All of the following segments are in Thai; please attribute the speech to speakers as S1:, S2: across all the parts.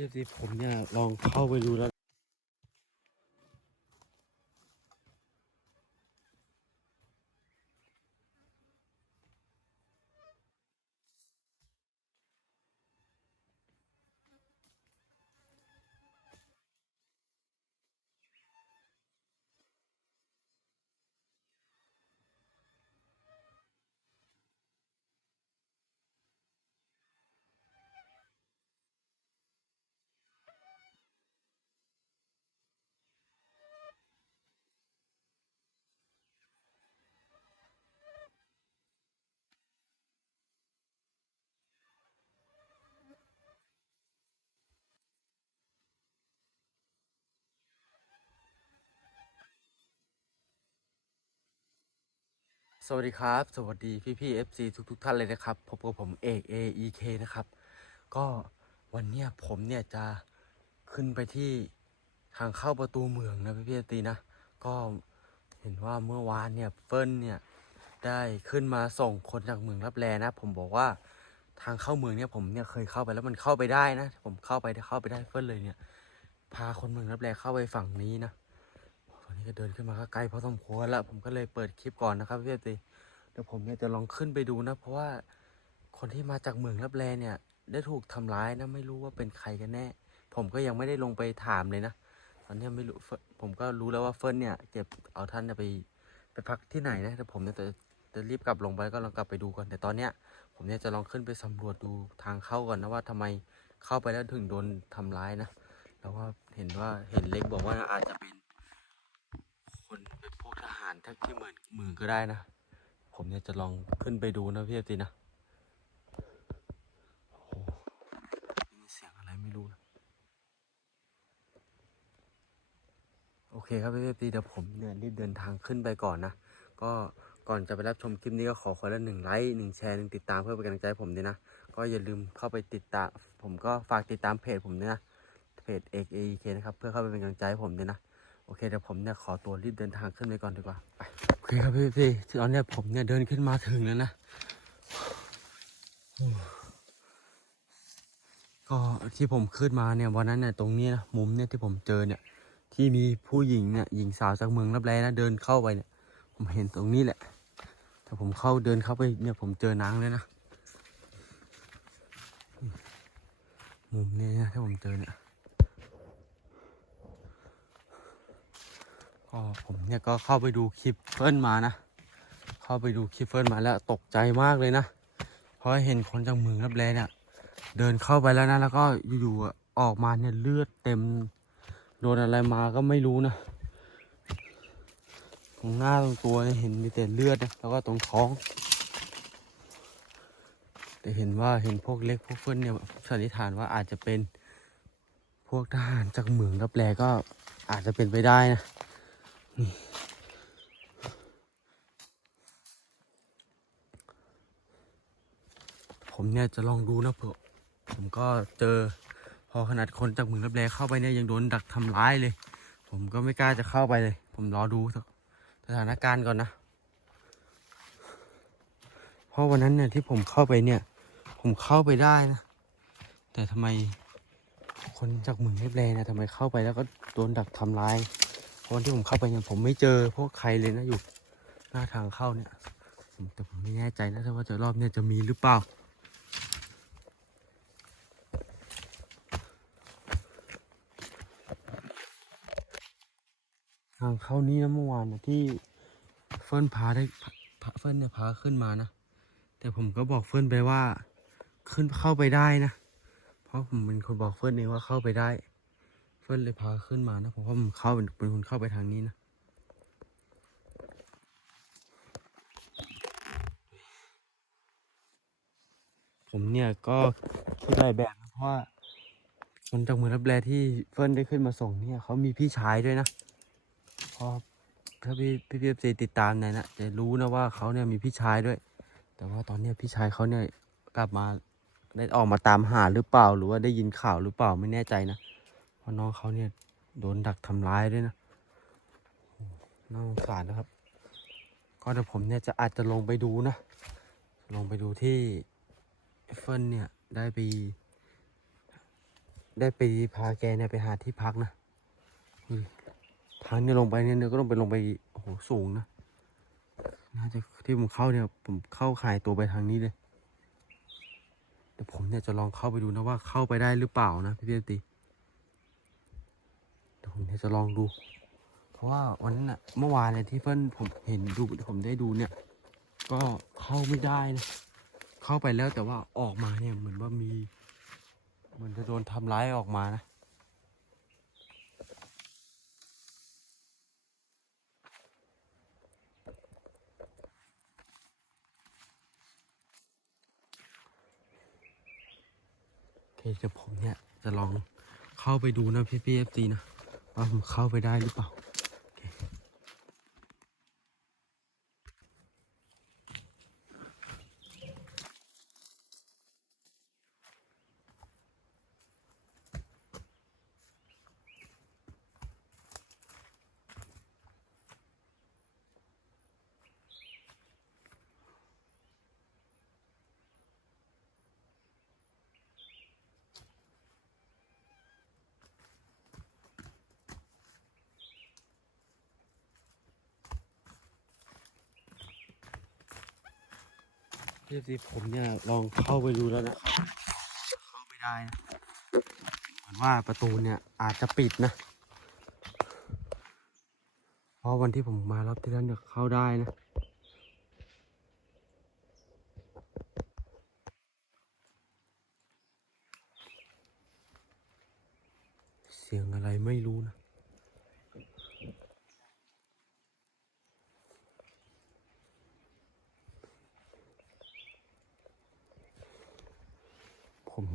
S1: พี่สิผมเนี่ยลองเข้าไปดูแล้ว สวัสดีครับ สวัสดีพี่พี่เอฟซีทุกทุกท่านเลยนะครับพบกับผมเอก AEK นะครับ ก็วันเนี้ยผมเนี่ยจะขึ้นไปที่ทางเข้าประตูเมืองนะพี่พี่ตีนะ ก็เห็นว่าเมื่อวานเนี่ยเฟิร์นเนี่ยได้ขึ้นมาส่งคนจากเมืองรับแลนะ ผมบอกว่าทางเข้าเมืองเนี่ยผมเนี่ยเคยเข้าไปแล้วมันเข้าไปได้นะ ผมเข้าไปได้เข้าไปได้เฟิร์นเลยเนี่ย พาคนเมืองรับแลเข้าไปฝั่งนี้นะ นี้ก็เดินขึ้นมาก็ไกลพอสมควรแล้วผมก็เลยเปิดคลิปก่อนนะครับพี่ตีเดี๋ยวผมเนี่ยจะลองขึ้นไปดูนะ เพราะว่าคนที่มาจากเมืองรับแลเนี่ย ได้ถูกทำร้ายนะไม่รู้ว่าเป็นใครกันแน่ ผมก็ยังไม่ได้ลงไปถามเลยนะตอนนี้ไม่รู้เฟิร์นผมก็รู้แล้วว่าเฟิร์นเนี่ยเก็บเอาท่านไปไปพักที่ไหนนะแต่ผมเนี่ยจะจะรีบกลับลงไปก็ลองกลับไปดูก่อนแต่ตอนเนี้ยผมเนี่ยจะลองขึ้นไปสำรวจดูทางเข้าก่อนนะว่าทำไมเข้าไปแล้วถึงโดนทำร้ายนะแล้วก็เห็นว่าเห็นเล็กบอกว่าอาจจะเป็น ทหาทักที่หมือนเมืองก็ได้นะ ผมเนี่ยจะลองขึ้นไปดูนะพี่ตีนะโอ้โหมีเสียงอะไรไม่รู้นะ โอเคครับพี่ตีเดี๋ยวผมเนี่ยรีบเดินทางขึ้นไปก่อนนะ ก็ก่อนจะไปรับชมคลิปนี้ก็ขอคนละหนึ่งไลค์หนึ่งแชร์หนึ่งติดตามเพื่อเป็นกำลังใจผมด้วยนะ ก็อย่าลืมเข้าไปติดตาม ผมก็ฝากติดตามเพจผมด้วยนะ เพจเอกเอเคนะครับ เพื่อเข้าไปเป็นกำลังใจผมด้วยนะ โอเคเดี๋ยวผมเนี่ยขอตัวรีบเดินทางขึ้นไปก่อนดีกว่าไปโอเคครับพี่พี่ตอนเนี้ยผมเนี่ยเดินขึ้นมาถึงแล้วนะก็ที่ผมขึ้นมาเนี่ยวันนั้นเนี่ยตรงนี้นะมุมเนี่ยที่ผมเจอเนี่ยที่มีผู้หญิงเนี่ยหญิงสาวจากเมืองรับแลนะเดินเข้าไปเนี่ย ผมเห็นตรงนี้แหละถ้าผมเข้าเดินเข้าไปเนี่ยผมเจอนางเลยนะมุมนี้นะที่ผมเจอเนี่ย ก็ผมเนี่ยก็เข้าไปดูคลิปเฟิร์นมานะ เข้าไปดูคลิปเฟิร์นมาแล้วตกใจมากเลยนะ เพราะเห็นคนจากเมืองรับแลเนี่ยเดินเข้าไปแล้วนะ แล้วก็อยู่ๆออกมาเนี่ยเลือดเต็ม โดนอะไรมาก็ไม่รู้นะตรงหน้าตรงตัวเห็นมีแต่เลือดนะแล้วก็ตรงท้อง แต่เห็นว่าเห็นพวกเล็กพวกเฟิร์นเนี่ยสันนิษฐานว่าอาจจะเป็นพวกทหารจากเมืองรับแลก็อาจจะเป็นไปได้นะ ผมเนี่ยจะลองดูนะเผื่อผมก็เจอพอขนาดคนจากเมืองรับแลเข้าไปเนี่ยยังโดนดักทำร้ายเลย ผมก็ไม่กล้าจะเข้าไปเลย ผมรอดูสถานการณ์ก่อนนะเพราะวันนั้นเนี่ยที่ผมเข้าไปเนี่ย ผมเข้าไปได้นะแต่ทำไมคนจากเมืองรับแลเนี่ยทำไมเข้าไปแล้วก็โดนดักทำร้าย วันที่ผมเข้าไปเนี่ยผมไม่เจอพวกใครเลยนะอยู่หน้าทางเข้าเนี่ยแต่ผมไม่แน่ใจนะว่าจะรอบเนี่ยจะมีหรือเปล่าทางเข้านี้นะเมื่อวานนะที่เฟิร์นพาได้พาเฟิร์นเนี่ยพาขึ้นมานะ แต่ผมก็บอกเฟิร์นไปว่าขึ้นเข้าไปได้นะ เพราะผมเป็นคนบอกเฟิร์นเองว่าเข้าไปได้ เฟิร์นเลยพาขึ้นมานะเพราะว่าผมเข้าเป็นคนเข้าไปทางนี้นะผมเนี่ยก็คิดหลายแบบนะเพราะว่าคนจากเมืองรับแลที่เฟิร์นได้ขึ้นมาส่งเนี่ยเขามีพี่ชายด้วยนะพราะถ้าพี่พี่พีเอฟซีติดตามเนี่ยนะจะรู้นะว่าเขาเนี่ยมีพี่ชายด้วย แต่ว่าตอนเนี้ยพี่ชายเขาเนี่ยกลับมาได้ออกมาตามหาหรือเปล่า หรือว่าได้ยินข่าวหรือเปล่าไม่แน่ใจนะ เพราะน้องเขาเนี่ยโดนดักทำร้ายด้วยนะโอ้น่าสงสารนะครับ ก็เดี๋ยวผมเนี่ยจะอาจจะลงไปดูนะ ลงไปดูที่เฟิร์นเนี่ยได้ไป ได้ไปพาแกเนี่ยไปหาที่พักนะทางเนี่ยลงไปเนี่ยก็ต้องไปลงไปโอ้โหสูงนะน่าจะที่ผมเข้าเนี่ยผมเข้าขายตัวไปทางนี้เลยเดี๋ยวผมเนี่ยจะลองเข้าไปดูนะว่าเข้าไปได้หรือเปล่านะพี่พี่ตี เดี๋ยวผมจะลองดู เพราะว่าวันนั้นอะเมื่อวานเนี่ยที่เพื่อนผมเห็นดูผมได้ดูเนี่ย ก็เข้าไม่ได้นะเข้าไปแล้วแต่ว่าออกมาเนี่ยเหมือนว่ามีเหมันจะโดนทำร้ายออกมานะโอเคเดี๋ยวผมเนี่ยจะลองเข้าไปดูนะพี่พี่เอฟซีนะ ปั๊มเข้าไปได้หรือเปล่า พี่เอฟซีผมเนี่ยลองเข้าไปดูแล้วนะครับเข้าไม่ได้นะเหมือนว่าประตูเนี่ยอาจจะปิดนะ เพราะวันที่ผมมารอบที่แล้วเนี่ยเข้าได้นะเสียงอะไรไม่รู้นะ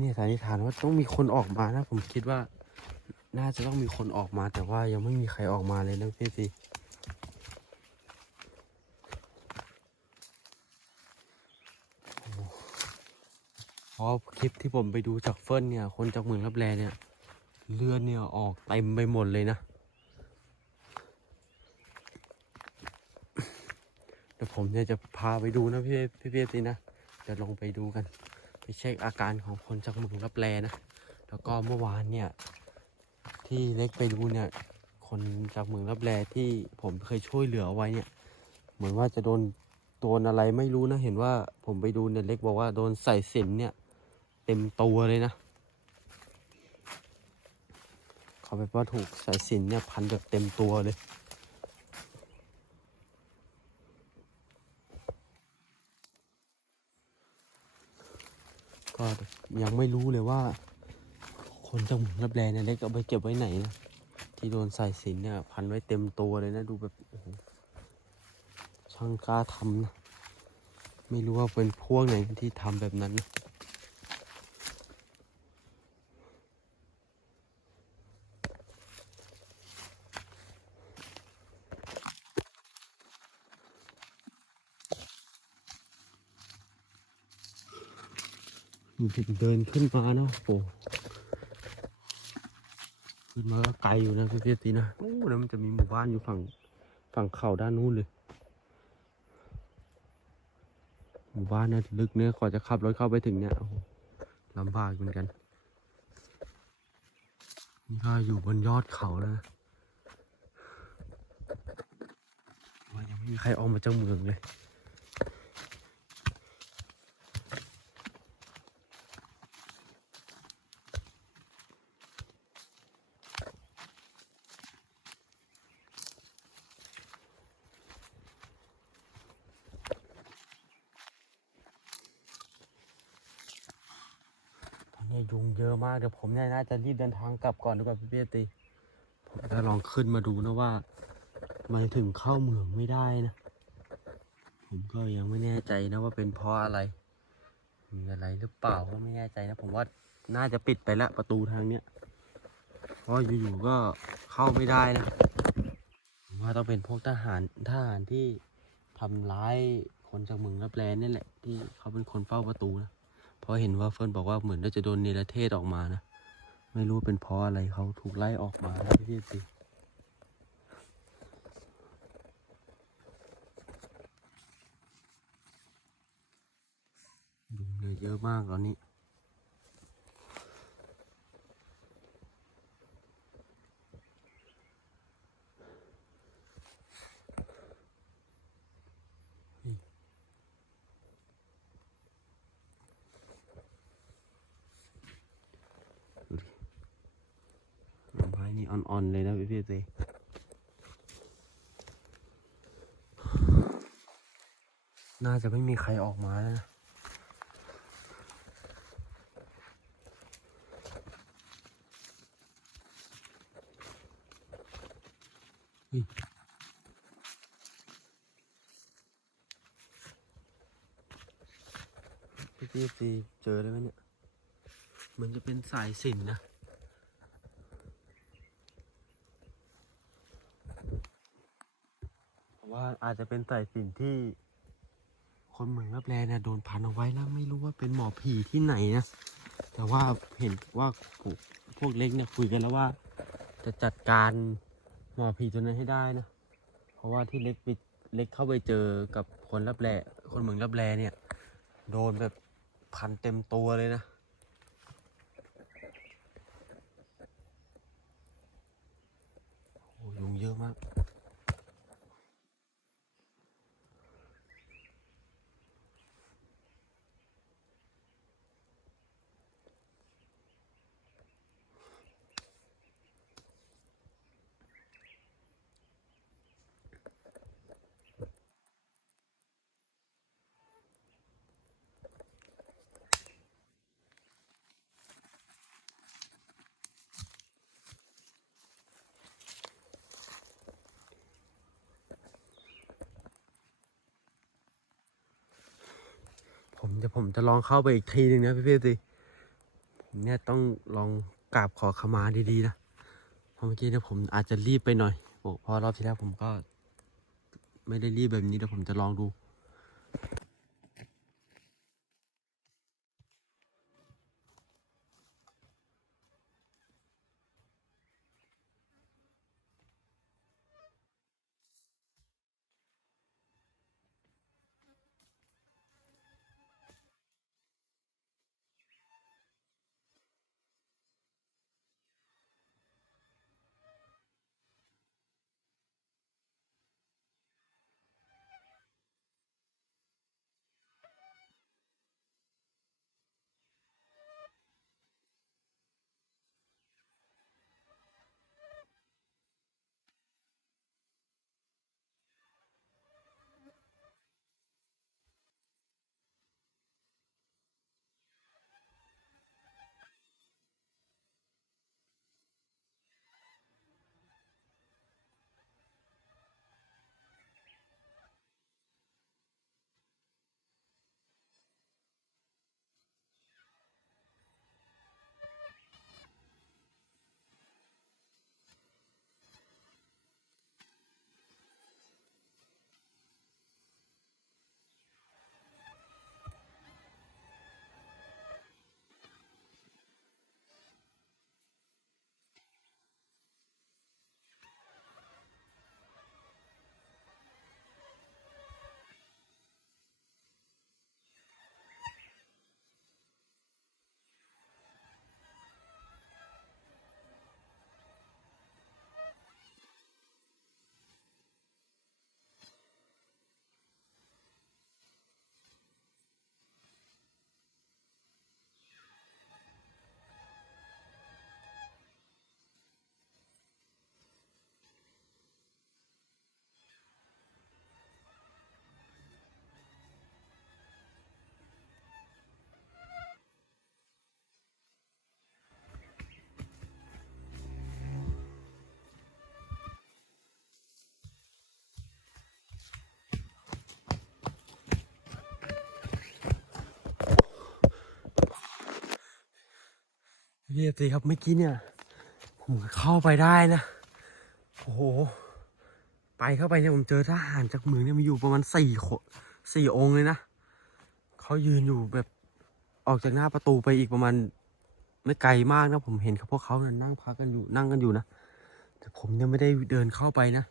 S1: เนี่ยสันนิษฐานว่าต้องมีคนออกมานะ ผมคิดว่า น่าจะต้องมีคนออกมา แต่ว่ายังไม่มีใครออกมาเลยนะพี่ซีโอ้โหเพราะคลิปที่ผมไปดูจากเฟิร์นเนี่ย คนจากเมืองรับแลเนี่ย เลือดเนี่ยออกเต็มไปหมดเลยนะ เดี๋ยวผมเนี่ยจะพาไปดูนะพี่พี่พี่ซีนะเดี๋ยวลงไปดูกัน เช็คอาการของคนจากเมืองรับแลนะ แล้วก็เมื่อวานเนี่ย ที่เล็กไปดูเนี่ย คนจากเมืองรับแลที่ผมเคยช่วยเหลือเอาไว้เนี่ย เหมือนว่าจะโดนโดนอะไรไม่รู้นะ เห็นว่าผมไปดูเนี่ยเล็กบอกว่าโดนใส่สินเนี่ย เต็มตัวเลยนะเขาไปว่าถูกสายสินเนี่ยพันแบบเต็มตัวเลย ยังไม่รู้เลยว่า คนจากเมืองรับแลเนี่ยเล็กเอาไปเก็บไว้ไหนนะที่โดนสายสินเนี่ย พันไว้เต็มตัวเลยนะดูแบบโอ้โหช่างกล้าทำนะ ไม่รู้ว่าเป็นพวกไหนที่ทำแบบนั้นนะ เดินขึ้นมานะโอ้ขึ้นมาก็ไกลอยู่นะพี่เพชรตีนะโอ้แล้วมันจะมีหมู่บ้านอยู่ฝั่งฝั่งเขาด้านนู้นเลย หมู่บ้านเนี่ยลึกเนี่ยกว่าจะขับรถเข้าไปถึงเนี่ยโอ้ลำบากเหมือนกัน นี่ก็อยู่บนยอดเขาแล้วนะว่ายังไม่มีใครออกมาจากเมืองเลย ตอนนี้ยุงเยอะมากเดี๋ยวผมเนี่ยน่าจะรีบเดินทางกลับก่อนดีกว่าพี่เปียตีผมจะลองขึ้นมาดูนะว่า มันถึงเข้าเมืองไม่ได้นะ ผมก็ยังไม่แน่ใจนะว่าเป็นเพราะอะไร มีอะไรหรือเปล่าก็ไม่แน่ใจนะ ผมว่าน่าจะปิดไปล้วประตูทางเนี้ยเพราะอยู่ๆก็เข้าไม่ได้นะผมว่าต้องเป็นพวกทหารทหารที่ทำร้ายคนจากเมืองรับแลนี่แหละ ที่เขาเป็นคนเฝ้าประตูนะ ราะเห็นว่าเฟิร์นบอกว่าเหมือนจะโดนเนรเทศออกมานะ ไม่รู้เป็นเพราะอะไรเขาถูกไล่ออกมานะพี่พี่สิยุงเลยเยอะมากตอนนี้ อ่อนๆเลยนะพี่พี่ตีน่าจะไม่มีใครออกมาแล้วนะพี่พี่ตีเจอได้ไหมเนี่ย มันจะเป็นสายสินนะ เพราะว่าอา จะเป็นสายสินที่ คนเหมืองรับแลนี่ยโดนพันเอาไว้แล้วไม่รู้ว่าเป็นหมอผีที่ไหนนะ แต่ว่าเห็นว่าพวกพวกเล็กเนี่ยคุยกันแล้วว่า จะจัดการหมอผีตัวนั้นให้ได้นะ เพราะว่าที่เล็กไปเล็กเข้าไปเจอกับคนรับแลคนเหมืองรับแลเนี่ย โดนแบบพันเต็มตัวเลยนะ ผมจะผมจะลองเข้าไปอีกทีหนึ่งนะพี่พี่สิเนี่ยต้องลองกราบขอขมาดีๆนะเพราะเมื่อกี้เนี่ยผมอาจจะรีบไปหน่อยโอ้พอรอบที่แล้วผมก็ ไม่ได้รีบแบบนี้เดี๋ยวผมจะลองดู พี่ตีครับเมื่อกี้เนี่ยผมเข้าไปได้นะโอ้โหไปเข้าไปเนี่ยผมเจอทหารจากเมืองเนี่ยมีอยู่ประมาณสี่คนสี่องค์เลยนะเขายืนอยู่แบบออกจากหน้าประตูไปอีกประมาณ ไม่ไกลมากนะผมเห็นเขาพวกเขานะนั่งพักกันอยู่นั่งกันอยู่นะแต่ผมเนี่ยไม่ได้เดินเข้าไปนะ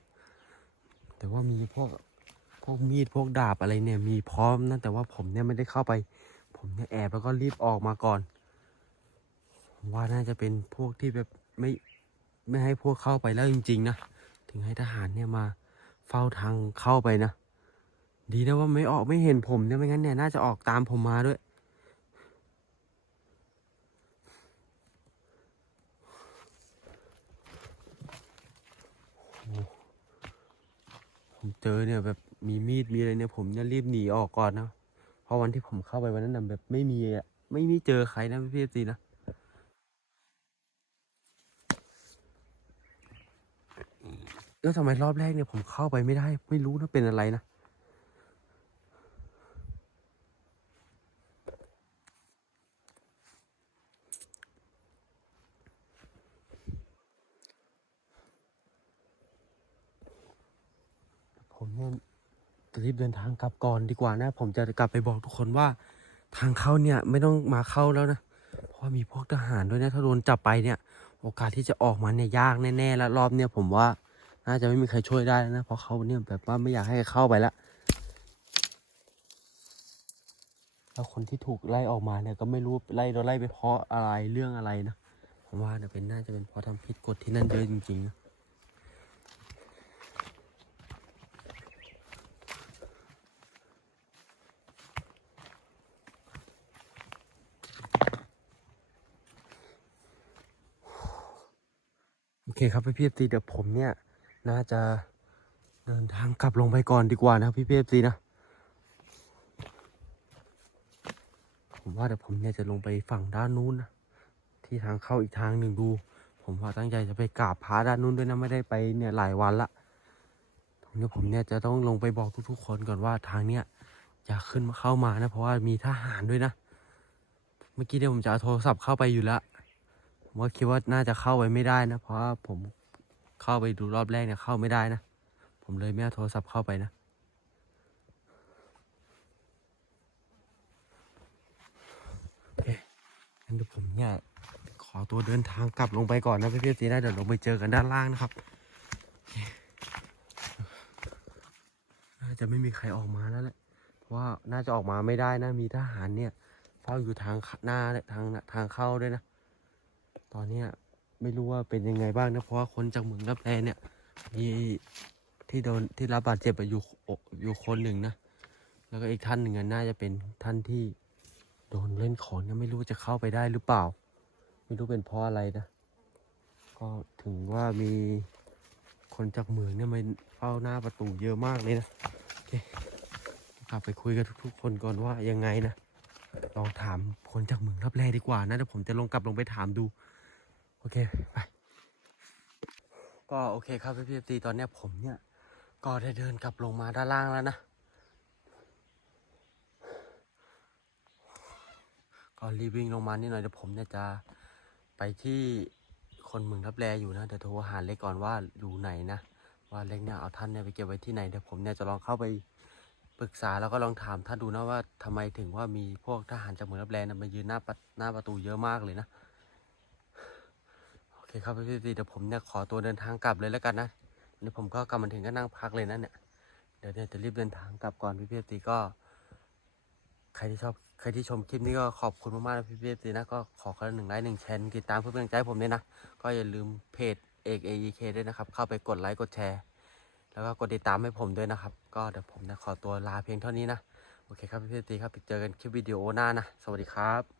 S1: แต่ว่ามีพวกพวกมีดพวกดาบอะไรเนี่ยมีพร้อมนะแต่ว่าผมเนี่ยไม่ได้เข้าไป ผมเนี่ยแอบแล้วก็รีบออกมาก่อน ว่าน่าจะเป็นพวกที่แบบไม่ไม่ให้พวกเข้าไปแล้วจริง ๆ นะ ถึงให้ทหารเนี่ยมาเฝ้าทางเข้าไปนะ ดีนะว่าไม่ออกไม่เห็นผมเนี่ยไม่งั้นเนี่ยน่าจะออกตามผมมาด้วย ผมเจอเนี่ยแบบมีมีดมีอะไรเนี่ยผมเนี่ยรีบหนีออกก่อนนะ เพราะวันที่ผมเข้าไปวันนั้นแบบไม่มีอะไม่มีเจอใครนะพี่เอฟซีนะ แล้วทำไมรอบแรกเนี่ยผมเข้าไปไม่ได้ ไม่รู้นะเป็นอะไรนะ ผมเนี่ยจะรีบเดินทางกลับก่อนดีกว่านะ ผมจะกลับไปบอกทุกคนว่า ทางเข้าเนี่ยไม่ต้องมาเข้าแล้วนะ เพราะมีพวกทหารด้วยนะ ถ้าโดนจับไปเนี่ย โอกาสที่จะออกมาเนี่ยยากแน่ๆแล้วรอบเนี่ยผมว่า น่าจะไม่มีใครช่วยได้นะ เพราะเขาเนี่ยแบบว่าไม่อยากให้เข้าไปละแล้วคนที่ถูกไล่ออกมาเนี่ยก็ไม่รู้ไล่โดนไล่ไปเพราะอะไรเรื่องอะไรนะผมว่าเนี่ยเป็นน่าจะเป็นเพราะทำผิดกฎที่นั่นเยอะจริงๆนะโอเคครับพี่พีเอฟซีเดี๋ยวผมเนี่ย น่าจะเดินทางกลับลงไปก่อนดีกว่านะพี่พีเอฟซีนะ ผมว่าเดี๋ยวผมเนี่ยจะลงไปฝั่งด้านนู้นนะที่ทางเข้าอีกทางหนึ่งดู ผมว่าตั้งใจจะไปกราบพระด้านนู้นด้วยนะไม่ได้ไปเนี่ยหลายวันละตรงนี้ผมเนี่ยจะต้องลงไปบอกทุกๆคนก่อนว่าทางเนี้ยอย่าขึ้นมาเข้ามานะ เพราะว่ามีทหารด้วยนะ เมื่อกี้เนี่ยผมจะเอาโทรศัพท์เข้าไปอยู่แล้วผมก็คิดว่าน่าจะเข้าไปไม่ได้นะ เพราะว่าผม เข้าไปดูรอบแรกเนี่ยเข้าไม่ได้นะ ผมเลยไม่เอาโทรศัพท์เข้าไปนะ โอเคงั้นเดี๋ยวผมเนี่ยขอตัวเดินทางกลับลงไปก่อนนะเพี่พี่ๆสีนะเดี๋ยวลงไปเจอกันด้านล่างนะครับน่าจะไม่มีใครออกมาแล้วแหละเพราะว่าน่าจะออกมาไม่ได้นะมีทหารเนี่ยเฝ้าอยู่ทางหน้าทางทางเข้าด้วยนะ ตอนเนี้ย ไม่รู้ว่าเป็นยังไงบ้างนะเพราะว่าคนจากเมืองรับแลเนี่ยมีที่โดนที่รับบาดเจ็บอยู่อยู่คนหนึ่งนะแล้วก็อีกท่านหนึ่งน่าจะเป็นท่านที่โดนเล่นของนะไม่รู้จะเข้าไปได้หรือเปล่า ไม่รู้เป็นเพราะอะไรนะก็ถึงว่ามีคนจากเมืองเนี่ยมาเฝ้าหน้าประตูเยอะมากเลยนะโอเคกลับไปคุยกับทุกๆ คนก่อนว่ายังไงนะลองถามคนจากเมืองรับแลดีกว่านะเดี๋ยวผมจะลงกลับลงไปถามดู อเคไปก็โอเคครับพี่พีตีตอนเนี้ยผมเนี่ย ก็ได้เดินกลับลงมาด้านล่างแล้วนะ ก็รีวิ่งลงมานิดหน่อยเดี๋ยวผมเนี่ยจะไปที่คนเมืองรับแลอยู่นะเดี๋ยวโทรหาเล็กก่อนว่าอยู่ไหนนะว่าเล็กเนี่ยเอาท่านเนี่ยไปเก็บไว้ที่ไหนเดี๋ยวผมเนี่ยจะลองเข้าไปปรึกษาแล้วก็ลองถามท่านดูนะว่าทำไมถึงว่ามีพวกทหารจากเมืองรับแลนะมายืนหน้าประหน้าประตูเยอะมากเลยนะ อเคครับพี่พี่เดี๋ยวผมเนี่ยขอตัวเดินทางกลับเลยแล้วกันนะเดี๋ยวผมก็กลับมาถึงก็นั่งพักเลยนะเนี่ยเดี๋ยวเนี่ยจะรีบเดินทางกลับก่อนพี่พี่ตีก็ ใครที่ชอบใครที่ชมคลิปนี้ก็ขอบคุณมากๆนะพี่พี่ตีนะก็ขอคนละหนึ่งไลค์หนึ่งแชร์ติดตามเพื่อเป็นกำลังใจผมด้วยนะก็อย่าลืมเพจเอก AEK ด้วยนะครับเข้าไปกดไลค์กดแชร์ แล้วก็กดติดตามให้ผมด้วยนะครับ ก็เดี๋ยวผมเนี่ยขอตัวลาเพียงเท่านี้นะโอเคครับพี่พี่ตีครับไปเจอกันคลิปวิดีโอหน้านะสวัสดีครับ